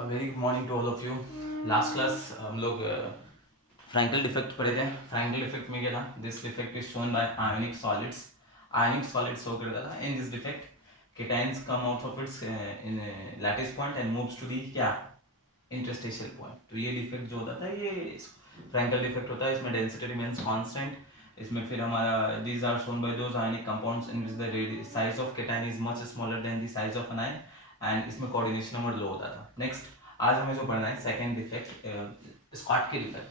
Very good morning to all of you. Last class हम लोग Frenkel defect पढ़े थे। फ्रैंकल डिफेक्ट में क्या था? This defect is shown by ionic solids. Ionic solids show करता था in this defect cations come out of its in lattice point and moves to the क्या इंटरस्टेशियल पॉइंट। तो ये डिफेक्ट जो होता था ये फ्रैंकल डिफेक्ट होता है। इसमें डेंसिटी रिमेन्स कांस्टेंट। इसमें फिर हमारा these are shown by those ionic compounds in which the size of cation is much smaller than the size of anion and इसमें कोऑर्डिनेशन नंबर लो होता था। नेक्स्ट आज हमें जो पढ़ना है second defect Schottky defect,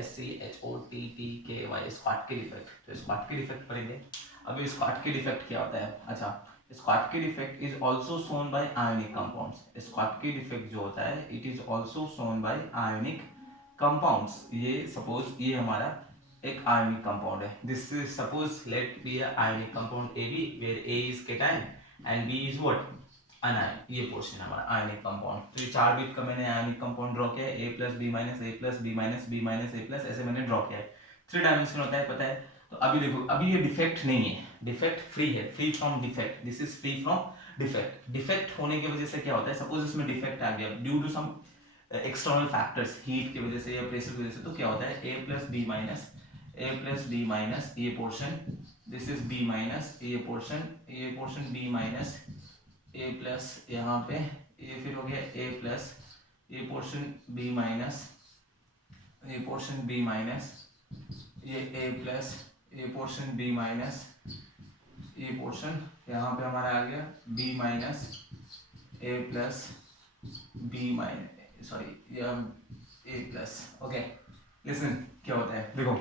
SCHOTTKY Schottky defect. तो Schottky defect पढ़ेंगे। अभी स्कॉटकी डिफेक्ट क्या होता है? अच्छा, Schottky defect is also shown by ionic compounds. Schottky defect जो होता है it is also shown by ionic compounds. ये सपोज ये हमारा एक आयोनिक कंपाउंड है। This is suppose let be a ionic compound AB where A is cation and B is what? Anion. ये portion है हमारा आयोनिक कंपाउंड। तो ये 4 बिट का मैंने आयोनिक कंपाउंड ड्रॉ किया है, A plus B minus A plus B minus B minus A plus, ऐसे मैंने ड्रॉ किया है। 3 डायमेंशन होता है, पता है। तो अभी देखो, अभी ये डिफेक्ट नहीं है, डिफेक्ट फ्री है, free from defect. This is free from defect. Defect होने की वजह से क्या होता है? सपोज इसमें डिफेक्ट आ गया due to some external factors, heat की वजह से या प्रेशर की वजह से, तो क्या होता है? A प्लस B माइनस ये portion, this is B minus ये portion B minus A plus, यहाँ पे ये फिर हो गया A प्लस, ये पोर्शन B माइनस, ये पोर्शन B माइनस, ये A प्लस, ये पोर्शन B माइनस, ये पोर्शन यहाँ पे हमारा आ गया B minus A plus B minus, sorry A plus. Okay, listen क्या होता है देखो।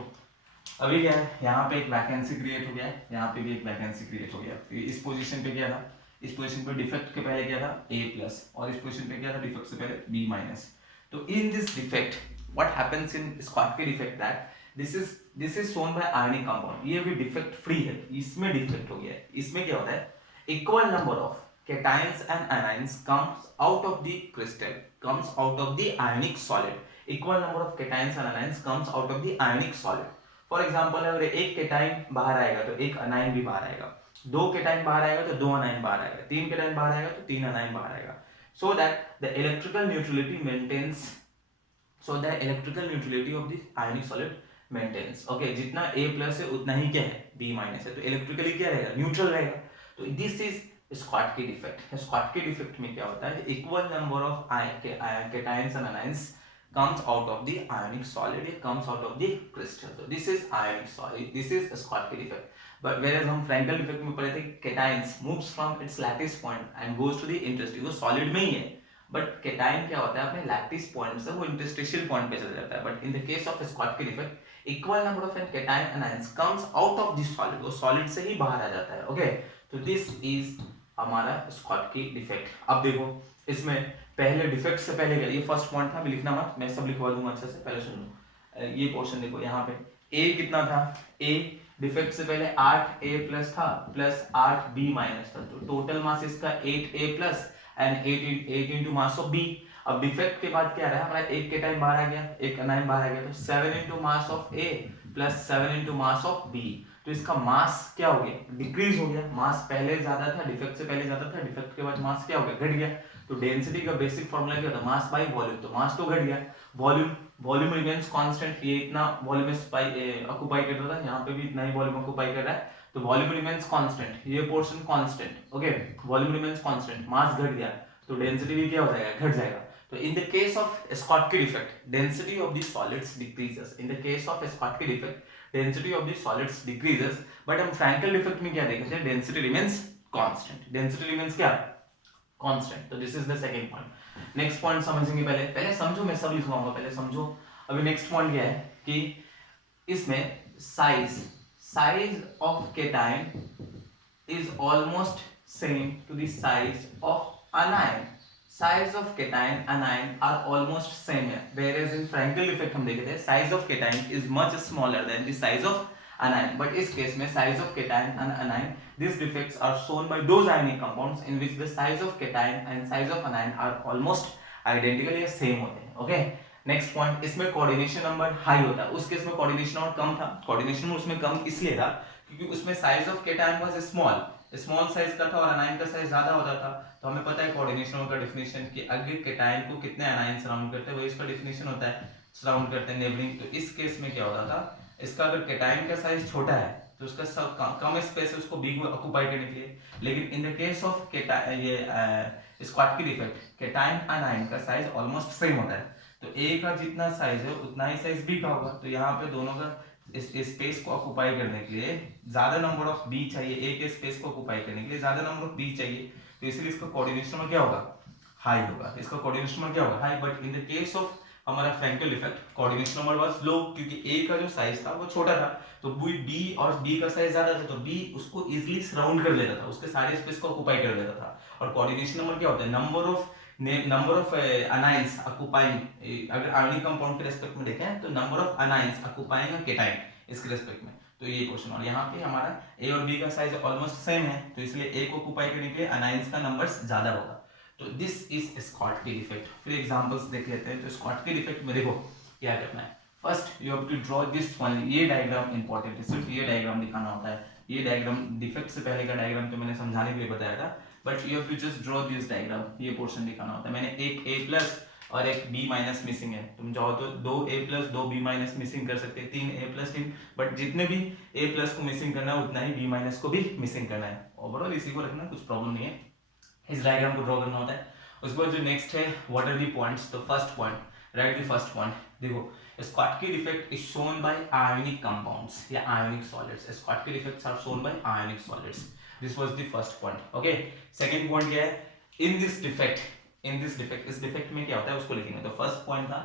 अभी क्या है, यहाँ पे एक वैकेंसी क्रिएट हो गया है, यहाँ पे भी एक वैकेंसी क्रिएट हो गया। इस पोजीशन पे क्या था? इस पोजीशन पे डिफेक्ट के पहले क्या था? A प्लस, और इस पोजीशन पे क्या था? डिफेक्ट से पहले B माइनस। तो इन this defect what happens in Schottky defect that this is shown by ionic compound. ये भी डिफेक्ट फ्री है, इसमें डिफेक्ट हो गया है। इसमें क्या होता है? Equal number of cations and anions comes out of the crystal, comes out of the ionic solid. Equal number of cations and anions comes out of the ionic solid. For example अगर एक cation बाहर आएगा तो एक anion भी बाहर आएगा, 2 cation बाहर आएगा तो 2 अनाइन बाहर आएगा, 3 केटाइन बाहर आएगा तो 3 अनाइन बाहर आएगा। So that the electrical neutrality maintains, so the electrical neutrality of the ionic solid maintains. Okay, जितना A प्लस है उतना ही क्या है? B माइनस है, तो इलेक्ट्रिकली क्या रहेगा? न्यूट्रल रहेगा। तो this is Schottky defect. Schottky defect में क्या होता है? Equal number of cations and anions comes out of the ionic solid, it comes out of the crystal. So this is ionic solid, this is Schottky defect. But whereas हम Frankel defect में पढ़े थे cations moves from its lattice point and goes to the interstice, वो solid में ही है, but cation क्या होता है? अपने lattice point से वो interstitial point पे चला जाता है। But in the case of Schottky defect, equal number of cation anions comes out of the solid, वो solid से ही बाहर आ जाता है। Okay, तो this is हमारा Schottky defect। अब देखो इसमें पहले डिफेक्ट से पहले ये फर्स्ट पॉइंट था, भी लिखना मत, मैं सब लिखवा दूंगा अच्छे से, पहले सुन लो। ये पोर्शन देखो, यहाँ पे A कितना था? A डिफेक्ट से पहले 8A प्लस था प्लस 8B माइनस था, तो टोटल मास इसका 8A plus and 8 into mass of B। अब डिफेक्ट के बाद क्या रहा? हमारा एक केटाइन बाहर आ गया, एक अनाइन बाहर आ गया, तो 7 into mass of A plus 7 into mass of B। तो इसका मास क्या हो गया? डिक्रीज हो गया। मास पहले ज्यादा था, डिफेक्ट से पहले ज्यादा था, डिफेक्ट के बाद मास क्या हो गया? घट गया। तो डेंसिटी का बेसिक फॉर्मूला क्या था? मास बाय वॉल्यूम, तो मास तो घट गया, वॉल्यूम रिमेंस कांस्टेंट। ये इतना वॉल्यूम ऑक्युपाई कर रहा था, यहाँ पे भी इतना ही वॉल्यूम ऑक्युपाई कर रहा है, तो वॉल्यूम रिमेंस कांस्टेंट, ये portion constant. Okay, volume remains constant, mass घट गया, तो डेंसिटी भी क्या हो जाएगा? घट जाएगा। तो इन the case of Schottky defect density of the solids decreases. In the case of Schottky defect density of the solids decreases, but हम फ्रैंकल डिफेक्ट में क्या देखते हैं? Density remains constant. Density remains क्या? कांस्टेंट। तो this is the second point. Next point समझेंगे, पहले समझो, मैं सब लिखवाऊंगा, पहले समझो। अभी नेक्स्ट पॉइंट क्या है कि इसमें size of cation is almost same to the size of anion. Size of cation anion are almost same है, whereas in Frankel effect हम देखे थे size of cation is much smaller than the size of anion, but इस case में size of cation and anion, these defects are shown by those ionic compounds in which the size of cation and size of anion are almost identical या same होते हैं। Okay, next point, इसमें coordination number high होता है, उस case में coordination number कम था। Coordination number उसमें कम इसलिए था क्योंकि उसमें size of cation was small small size का था और अनाइन का साइज ज्यादा होता था, तो हमें पता है कोऑर्डिनेशन नंबर का डिफिनेशन कि अगर केटाइन को कितने अनाइन सराउंड करते हैं वही इसका डिफिनेशन होता है, सराउंड करते हैं नेबरिंग। तो इस केस में क्या होता था, इसका अगर केटाइन का साइज छोटा है तो उसका कम स्पेस है उसको बी को ऑक्यूपाई करने के लिए, लेकिन इन द केस ऑफ ये स्क्वाटकिल इफेक्ट केटाइन अनाइन का साइज ऑलमोस्ट सेम होता है, तो ए का जितना साइज है उतना ही साइज बी का होगा। तो यहाँ पे दोनों का इस स्पेस को ऑक्यूपाई करने के लिए ज्यादा नंबर ऑफ बी चाहिए, ए के स्पेस को ऑक्यूपाई करने के लिए ज्यादा नंबर ऑफ बी चाहिए, तो इसलिए इसका कोऑर्डिनेशन नंबर क्या होगा, हाई होगा। इसका कोऑर्डिनेशन नंबर क्या होगा, high. But in the case of हमारा Frenkel effect coordination number was low, क्योंकि ए का जो साइज था वो छोटा था, तो बी और बी का साइज ज्यादा था, तो बी उसको इजीली सराउंड कर लेता था, उसके सारे स्पेस को ऑक्यूपाई कर लेता था। और कोऑर्डिनेशन नंबर क्या होता है, नंबर ऑफ अनाइंस ऑक्यूपाइंग, अगर आयनिक कंपाउंड के रेस्पेक्ट में देखें तो number of anions occupying a cation इसके रेस्पेक्ट में। तो ये क्वेश्चन, और यहाँ पे हमारा ए और बी का साइज ऑलमोस्ट सेम है, तो इसलिए ए को ऑक्यूपाई करने के लिए अनाइंस का नंबर्स ज्यादा होगा। तो दिस इज स्कॉटकी इफेक्ट। फिर एग्जांपल्स देख लेते हैं। तो स्कॉटकी इफेक्ट में देखो क्या करना है, first you have to draw this one, ये डायग्राम इंपॉर्टेंट है, सिर्फ ये डायग्राम दिखाना होता है। ये डायग्राम डिफेक्ट से पहले का डायग्राम तो मैंने समझाने के लिए बताया था, but you have to just draw this diagram, ये पोर्शन दिखाना होता है। मैंने एक ए प्लस और एक बी माइनस मिसिंग है, तुम चाहो तो 2a plus 2b minus missing कर सकते हैं, 3a प्लस 3, बट जितने भी a प्लस को मिसिंग करना है उतना ही b माइनस को भी मिसिंग करना है। ओवरऑल इसी को रखना, कुछ प्रॉब्लम नहीं है, इस डायग्राम को ड्रॉ करना होता है। उसके बाद जो नेक्स्ट है व्हाट आर दी पॉइंट्स, तो first point, right the first point. देखो Schottky effect is shown by ionic compounds या ionic solids. Schottky effects are shown by ionic solids. This was the first point. Okay. Second point क्या है, in this defect, इस defect में क्या होता है उसको लिखेंगे। तो first point था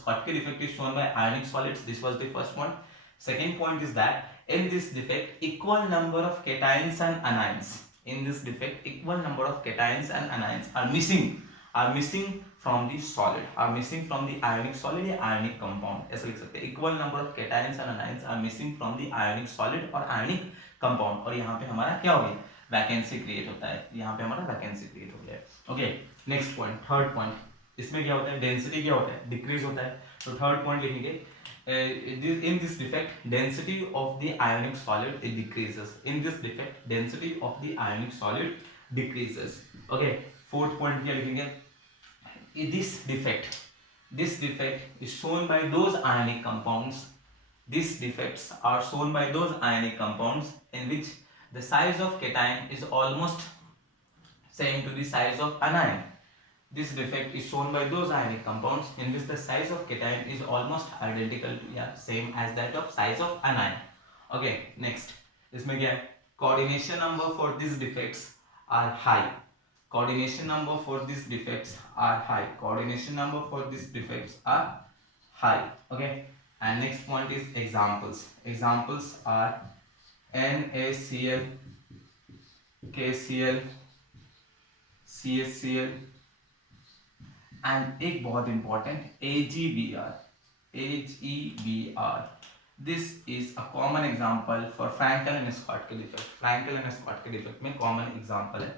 Schottky effect is shown by ionic solids. This was the first point. Second point is that in this defect equal number of cations and anions. In this defect equal number of cations and anions are missing from the solid, are missing from the ionic solid या ionic compound, ऐसे लिख सकते हैं। equal number of cations and anions are missing from the ionic solid और ionic compound। और यहाँ पे हमारा क्या हो गया, वैकेंसी क्रिएट होता है, यहाँ पे हमारा वैकेंसी क्रिएट हो गया है। Okay, next point, third point, इसमें क्या होता है, डेंसिटी क्या होता है, डिक्रीज होता है। तो थर्ड पॉइंट लिखेंगे, in this defect density of the ionic solid it decreases, in this defect density of the ionic solid decreases। okay, fourth point क्या लिखेंगे, this defect is shown by those ionic compounds, these defects are shown by those ionic compounds in which the size of cation is almost same to the size of anion। This defect is shown by those ionic compounds in which the size of cation is almost identical to या same as that of size of anion। okay, next इसमें क्या है, coordination number for these defects are high, coordination number for these defects are high, coordination number for these defects are high। okay, and next point is examples, examples are NaCl, KCl, CHCl and एक बहुत important AgBr, AgBr। This is a common example for Frankel and Schottky defect, Frankel and Schottky defect में common example है।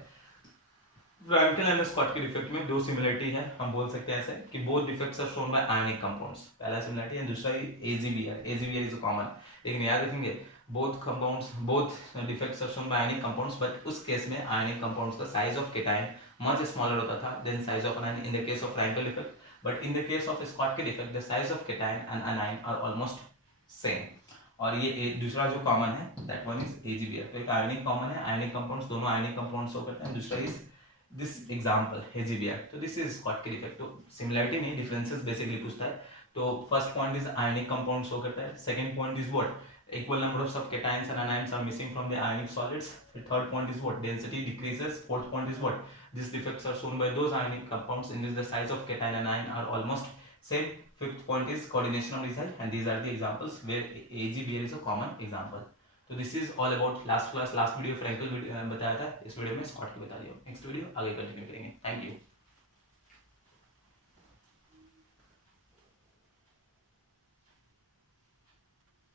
Frankel and Schottky defect में दो similarity है, हम बोल सकते हैं ऐसे कि both defects are shown by ionic compounds, पहला सिमिलरिटी है, दूसरा AgBr, AgBr is a common। लेकिन याद रखेंगे both compounds, both defects are shown by ionic compounds, but उस केस में ionic compounds का size of cation much smaller होता था than size of anion in the case of Frankel defect, but in the case of Schottky defect the size of cation and anion are almost same। और ये दूसरा जो common है that one is AgBr। तो एक आयनिक common है, ionic compounds दोनों ionic compounds show करते हैं, दूसरा इज दिस एग्जांपल AgBr। तो दिस इज Schottky defect। तो सिमिलरिटी नहीं, डिफरेंसेस बेसिकली पूछता है। तो first point is ionic compound show करता है, second point is what, equal number of subcations and anions are missing from the ionic solids। The third point is what, density decreases। fourth point is what, these defects are shown by those ionic compounds in which the size of cation and anion are almost same। fifth point is coordination of result, and these are the examples where AgBr is a common example। तो this is all about last video Frenkel बताया था, इस video में Schottky बता दिया। Next video आगे continue करेंगे। Thank you.